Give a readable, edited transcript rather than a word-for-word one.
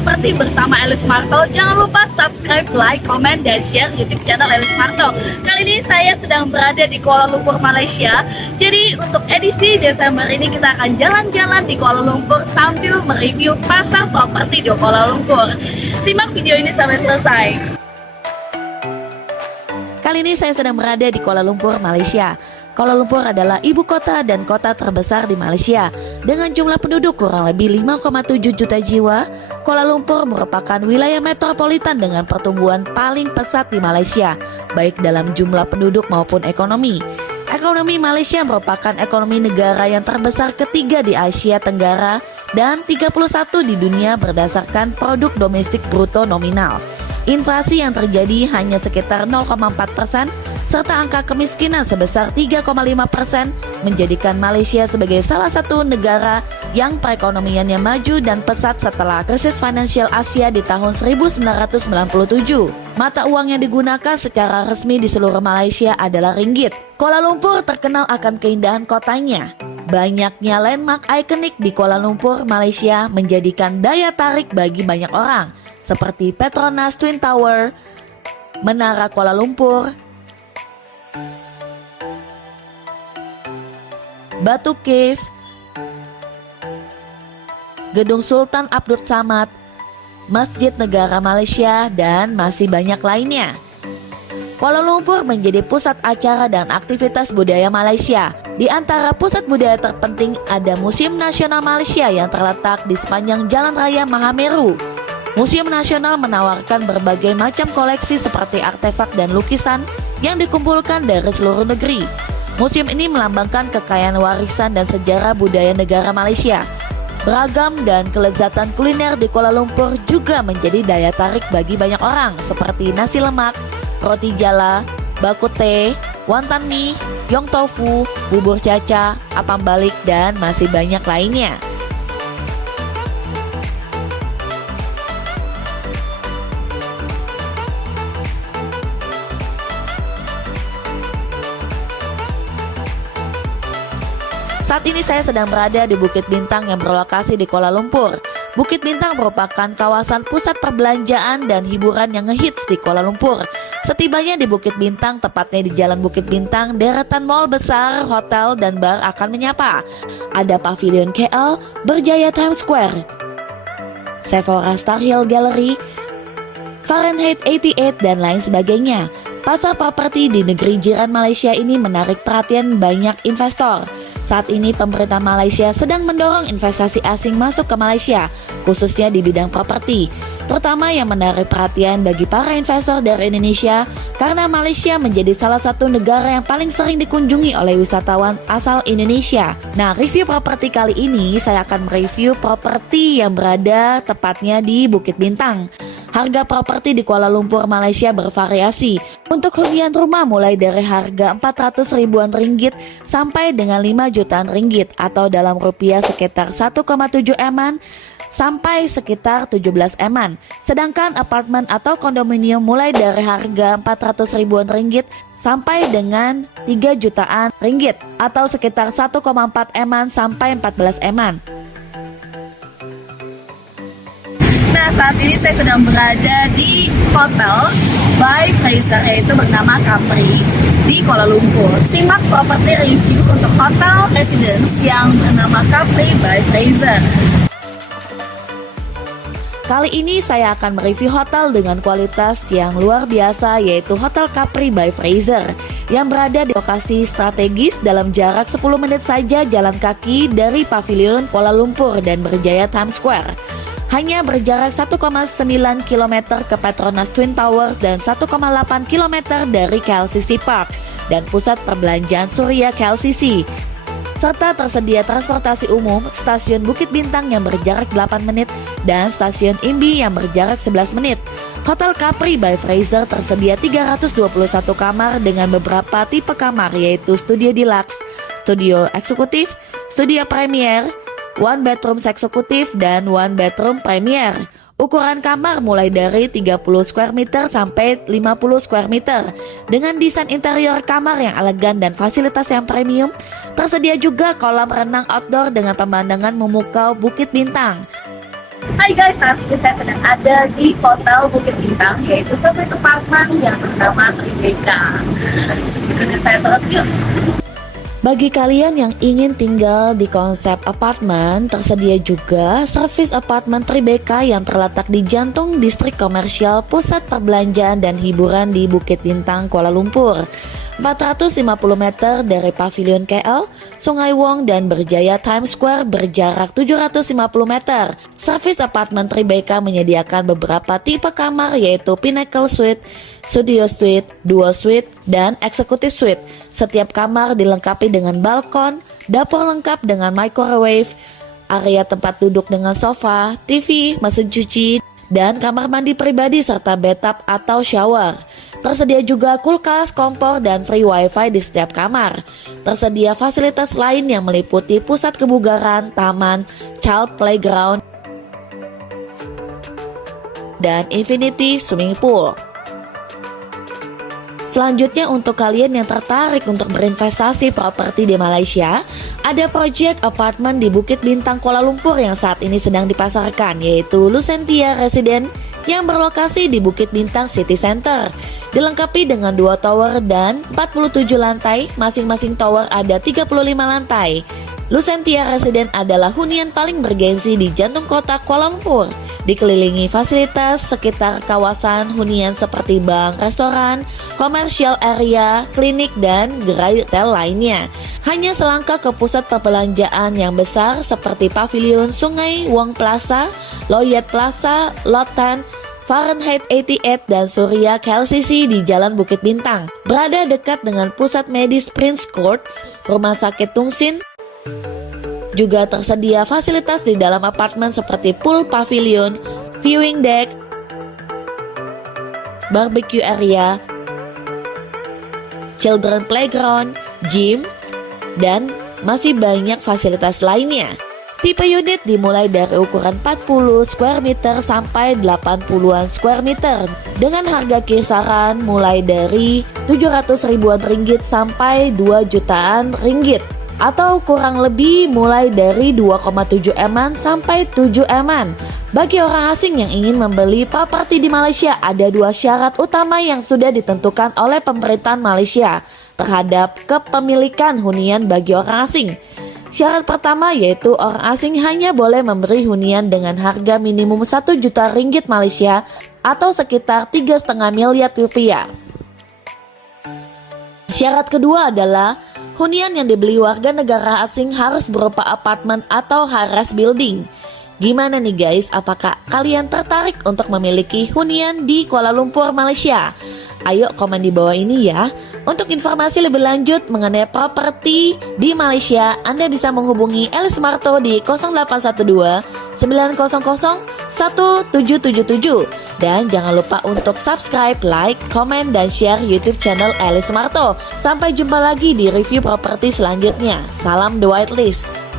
Properti bersama Elis Marto. Jangan lupa subscribe, like, komen, dan share YouTube channel Elis Marto. Kali ini saya sedang berada di Kuala Lumpur, Malaysia. Jadi untuk edisi Desember ini kita akan jalan-jalan di Kuala Lumpur sambil mereview pasar properti di Kuala Lumpur. Simak video ini sampai selesai. Kali ini saya sedang berada di Kuala Lumpur, Malaysia. Kuala Lumpur adalah ibu kota dan kota terbesar di Malaysia. Dengan jumlah penduduk kurang lebih 5,7 juta jiwa, Kuala Lumpur merupakan wilayah metropolitan dengan pertumbuhan paling pesat di Malaysia, baik dalam jumlah penduduk maupun ekonomi. Ekonomi Malaysia merupakan ekonomi negara yang terbesar ketiga di Asia Tenggara dan 31 di dunia berdasarkan produk domestik bruto nominal. Inflasi yang terjadi hanya sekitar 0,4%, serta angka kemiskinan sebesar 3,5% menjadikan Malaysia sebagai salah satu negara yang perekonomiannya maju dan pesat setelah krisis finansial Asia di tahun 1997. Mata uang yang digunakan secara resmi di seluruh Malaysia adalah ringgit. Kuala Lumpur terkenal akan keindahan kotanya. Banyaknya landmark ikonik di Kuala Lumpur, Malaysia menjadikan daya tarik bagi banyak orang, seperti Petronas Twin Tower, Menara Kuala Lumpur, Batu Cave, Gedung Sultan Abdul Samad, Masjid Negara Malaysia, dan masih banyak lainnya. Kuala Lumpur menjadi pusat acara dan aktivitas budaya Malaysia. Di antara pusat budaya terpenting ada Museum Nasional Malaysia yang terletak di sepanjang Jalan Raya Mahameru. Museum Nasional menawarkan berbagai macam koleksi seperti artefak dan lukisan yang dikumpulkan dari seluruh negeri. Museum ini melambangkan kekayaan warisan dan sejarah budaya negara Malaysia. Beragam dan kelezatan kuliner di Kuala Lumpur juga menjadi daya tarik bagi banyak orang, seperti nasi lemak, roti jala, bakute, wonton mie, yong tofu, bubur caca, apam balik, dan masih banyak lainnya. Saat ini saya sedang berada di Bukit Bintang yang berlokasi di Kuala Lumpur. Bukit Bintang merupakan kawasan pusat perbelanjaan dan hiburan yang ngehits di Kuala Lumpur. Setibanya di Bukit Bintang, tepatnya di Jalan Bukit Bintang, deretan mall besar, hotel, dan bar akan menyapa. Ada Pavilion KL, Berjaya Times Square, Sephora Star Hill Gallery, Fahrenheit 88, dan lain sebagainya. Pasar properti di negeri jiran Malaysia ini menarik perhatian banyak investor. Saat ini pemerintah Malaysia sedang mendorong investasi asing masuk ke Malaysia, khususnya di bidang properti, terutama yang menarik perhatian bagi para investor dari Indonesia karena Malaysia menjadi salah satu negara yang paling sering dikunjungi oleh wisatawan asal Indonesia. Nah, review properti kali ini saya akan mereview properti yang berada tepatnya di Bukit Bintang. Harga properti di Kuala Lumpur, Malaysia bervariasi. Untuk hunian rumah mulai dari harga 400 ribuan ringgit sampai dengan 5 jutaan ringgit atau dalam rupiah sekitar 1,7 eman sampai sekitar 17 eman. Sedangkan apartemen atau kondominium mulai dari harga 400 ribuan ringgit sampai dengan 3 jutaan ringgit atau sekitar 1,4 eman sampai 14 eman. Nah, saat ini saya sedang berada di hotel by Fraser, yaitu bernama Capri di Kuala Lumpur. Simak properti review untuk hotel residence yang bernama Capri by Fraser. Kali ini saya akan mereview hotel dengan kualitas yang luar biasa, yaitu Hotel Capri by Fraser yang berada di lokasi strategis dalam jarak 10 menit saja jalan kaki dari Pavilion Kuala Lumpur dan Berjaya Times Square. Hanya berjarak 1,9 km ke Petronas Twin Towers dan 1,8 km dari KLCC Park dan pusat perbelanjaan Surya KLCC. Serta tersedia transportasi umum, stasiun Bukit Bintang yang berjarak 8 menit dan stasiun Imbi yang berjarak 11 menit. Hotel Capri by Fraser tersedia 321 kamar dengan beberapa tipe kamar, yaitu studio deluxe, studio eksekutif, studio premier, one bedroom eksekutif, dan one bedroom premier. Ukuran kamar mulai dari 30 square meter sampai 50 square meter. Dengan desain interior kamar yang elegan dan fasilitas yang premium, tersedia juga kolam renang outdoor dengan pemandangan memukau Bukit Bintang. Hai guys, saat ini saya sedang ada di Hotel Bukit Bintang, yaitu service apartemen yang bernama Tribeca. Ikutin saya terus yuk. Bagi kalian yang ingin tinggal di konsep apartemen, tersedia juga service apartemen Tribeca yang terletak di jantung distrik komersial, pusat perbelanjaan dan hiburan di Bukit Bintang, Kuala Lumpur. 450 meter dari Pavilion KL, Sungai Wong dan Berjaya Times Square berjarak 750 meter. Service apartemen Tribeca menyediakan beberapa tipe kamar yaitu Pinnacle Suite, Studio Suite, Duo Suite, dan Executive Suite. Setiap kamar dilengkapi dengan balkon, dapur lengkap dengan microwave, area tempat duduk dengan sofa, TV, mesin cuci, dan kamar mandi pribadi serta bathtub atau shower. Tersedia juga kulkas, kompor, dan free wifi di setiap kamar. Tersedia fasilitas lain yang meliputi pusat kebugaran, taman, child playground, dan infinity swimming pool. Selanjutnya untuk kalian yang tertarik untuk berinvestasi properti di Malaysia, ada proyek apartemen di Bukit Bintang Kuala Lumpur yang saat ini sedang dipasarkan, yaitu Lucentia Residence yang berlokasi di Bukit Bintang City Center. Dilengkapi dengan 2 tower dan 47 lantai, masing-masing tower ada 35 lantai. Lucentia Residence adalah hunian paling bergengsi di jantung kota Kuala Lumpur, dikelilingi fasilitas sekitar kawasan hunian seperti bank, restoran, commercial area, klinik, dan gerai retail lainnya. Hanya selangkah ke pusat perbelanjaan yang besar seperti Pavilion Sungai Wong Plaza, Lloyd Plaza, Lot 10, Fahrenheit 88, dan Surya KLCC di Jalan Bukit Bintang. Berada dekat dengan pusat medis Prince Court, Rumah Sakit Tungsin. Juga tersedia fasilitas di dalam apartemen seperti pool pavilion, viewing deck, barbecue area, children playground, gym, dan masih banyak fasilitas lainnya. Tipe unit dimulai dari ukuran 40 square meter sampai 80-an square meter dengan harga kisaran mulai dari 700 ribuan ringgit sampai 2 jutaan ringgit, atau kurang lebih mulai dari 2,7 M-an sampai 7 M-an. Bagi orang asing yang ingin membeli properti di Malaysia, ada 2 syarat utama yang sudah ditentukan oleh pemerintahan Malaysia terhadap kepemilikan hunian bagi orang asing. Syarat pertama yaitu orang asing hanya boleh memberi hunian dengan harga minimum 1 juta ringgit Malaysia atau sekitar 3,5 miliar rupiah. Syarat kedua adalah hunian yang dibeli warga negara asing harus berupa apartemen atau high-rise building. Gimana nih guys, apakah kalian tertarik untuk memiliki hunian di Kuala Lumpur, Malaysia? Ayo komen di bawah ini ya. Untuk informasi lebih lanjut mengenai properti di Malaysia, Anda bisa menghubungi Elis Marto di 0812 900 1777. Dan jangan lupa untuk subscribe, like, komen, dan share YouTube channel Elis Marto. Sampai jumpa lagi di review properti selanjutnya. Salam The Whitelist.